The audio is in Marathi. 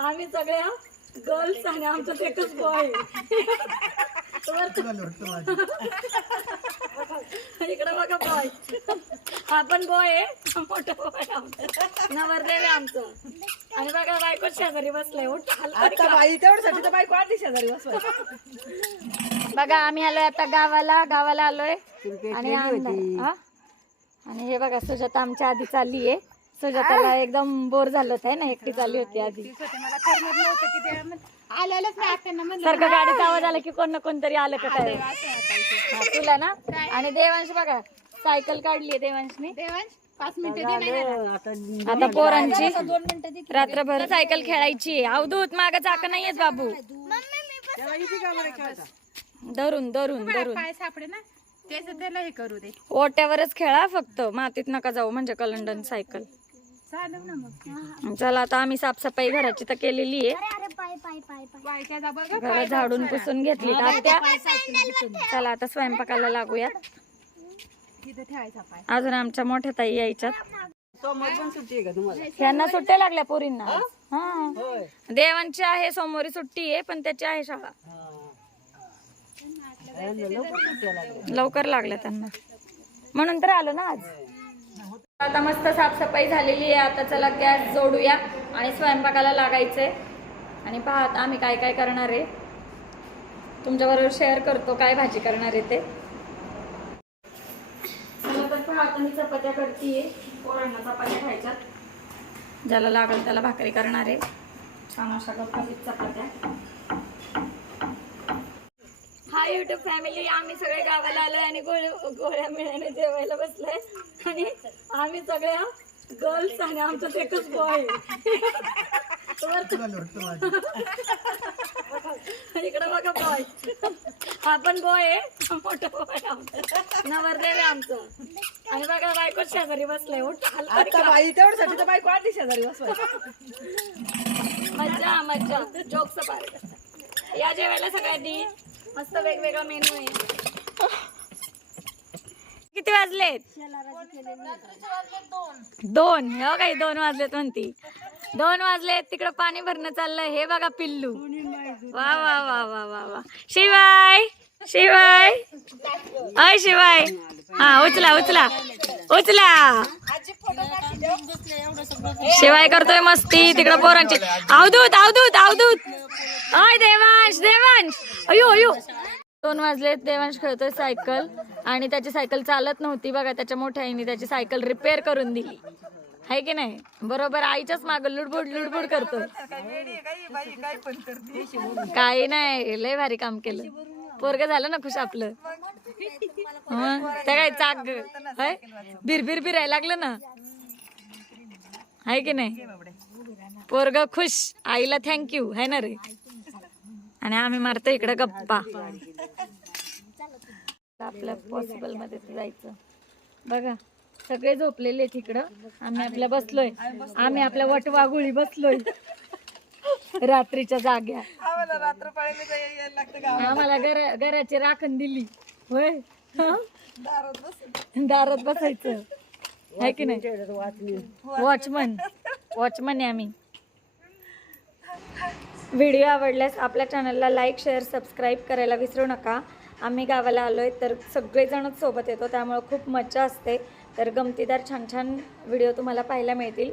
आम्ही सगळ्या गर्ल्स आणि आमचं एकच बॉय इकडे बघा बॉय हा पण बॉय आहे. मोठा बॉय नवरदेव आहे आमचं. आणि बघा बायको शेजारी बसलाय. आता बाई तेवढ्यासाठी तर बायको आधी शेजारी बसवायची. बघा आम्ही आलोय आता गावाला. गावाला आलोय. आणि? आणि हे बघा सुजाता आमच्या आधी चालली आहे सुजाताला एकदम बोर झालं होतं ना? एकटी चालली होती आधी. मला करमत नव्हतं की ते मग आलेलंच नाही आत्यांना म्हणलं सारखं गाडीचा आवाज आला की कोण ना कोणतरी आलं का काय? हा, तुला ना? आणि देवांश बघा सायकल काढली देवांशनी. देवांश पाच मिनिटं दे नाही आता पोरांची रात्रभर सायकल खेळायची. आहे अवधूत माग चाक नाहीयेत बाबू. धरून धरून धरून. पाय सापडे ना. त्याच त्याला हे करू दे. ओट्यावरच खेळा फक्त. मातीत नका जाऊ म्हणजे कलंडन सायकल. चालव ना मग चला आता आम्ही साफसफाई घराची तर केलेली आहे. झाडून पुसून घेतली. आत्या चला आता स्वयंपाकाला लागूयात. तिथं ठेवायचा पाय. अजून आमच्या मोठ्या ताई यायच्यात. सोमवार पण सुट्टी आहे का तुम्हाला? ह्यांना सुट्ट्या लागल्या पोरींना. हा? देवांची आहे सोमवारी सुट्टी आहे पण त्याची आहे शाळा. लवकर लागल्या. त्यांना. म्हणून तर आलो ना आज. आता मस्त साफसफाई झालेली आहे. आता चला गॅस जोडूया आणि स्वयंपाकाला लागायचंय. आणि पाहत आम्ही काय काय करणार आहे. तुमच्याबरोबर शेअर करतो काय भाजी करणार आहे ते. पाहत मी चपात्या करते पोरांना चपात्या खायच्यात ज्याला लागल त्याला भाकरी करणार आहे. छान अशा गप्पातीत चपात्या. हाय युट्यूब फॅमिली आम्ही सगळे गावाला आलोय आणि गोळ- गोळ्या मिळाने जेवायला बसलोय. आणि आम्ही सगळ्या गर्ल्स आणि आमचं एकच बॉय इकडे बघा बॉय हा पण बॉय आहे. मोठा बॉय आमचं. नवरदेव आहे आमचं. आणि बघा बायको शेजारी बसलाय. आता बाई तेवढ्यासाठी तर बायको आधी शेजारी बसवायची. मज्जा मज्जा. जोक्स पार्ट या जेवायला सगळ्यांनी. मस्त वेगवेगळा मेनू आहे. किती वाजलेत? दोन. हो काही दोन वाजलेत म्हणती. दोन वाजलेत तिकडं पाणी भरणं चाललंय. हे बघा पिल्लू. वा वा वा वा वा वा. शिवाय शिवाय. अय शिवाय. हा उचला उचला. उचला. शिवाय करतोय मस्ती तिकडं पोरांची. अवधूत अवधूत अवधूत. अय देवांश देवांश. अयो अयो. दोन वाजले देवांश खेळतोय सायकल. आणि त्याची सायकल चालत नव्हती बघा त्याच्या मोठ्या आईने त्याची सायकल रिपेअर करून दिली. आहे की नाही? बरोबर आईच्याच माग लुडबुड लुडबुड करतो. काही नाही लय भारी काम केलं. पोरग झालं ना खुश आपलं. त्या काय चाक हाय बिर बिर बिरायला लागलं ना. आहे की नाही? पोरग खुश आईला थँक्यू है ना रे. आणि आम्ही मारतो इकडं गप्पा. आपल्या पॉसिबलमध्ये जायचं. बघा सगळे झोपलेले आहेत इकडं. आम्ही आपल्या बसलोय. आम्ही आपल्या वटवागुळी बसलोय. रात्रीच्या जाग्या. आम्हाला यायला लागतं घरा घराची राखण दिली. होय? हं? दारात बस दारात बसायचं. आहे की नाही? वॉचमन. वॉचमन आहे आम्ही. व्हिडिओ आवडल्यास आपल्या चॅनलला लाईक शेअर सबस्क्राईब करायला विसरू नका. आम्ही गावाला आलो आहे तर सगळेजणच सोबत येतो त्यामुळे खूप मजा असते. तर गमतीदार छान छान व्हिडिओ तुम्हाला पाहायला मिळतील.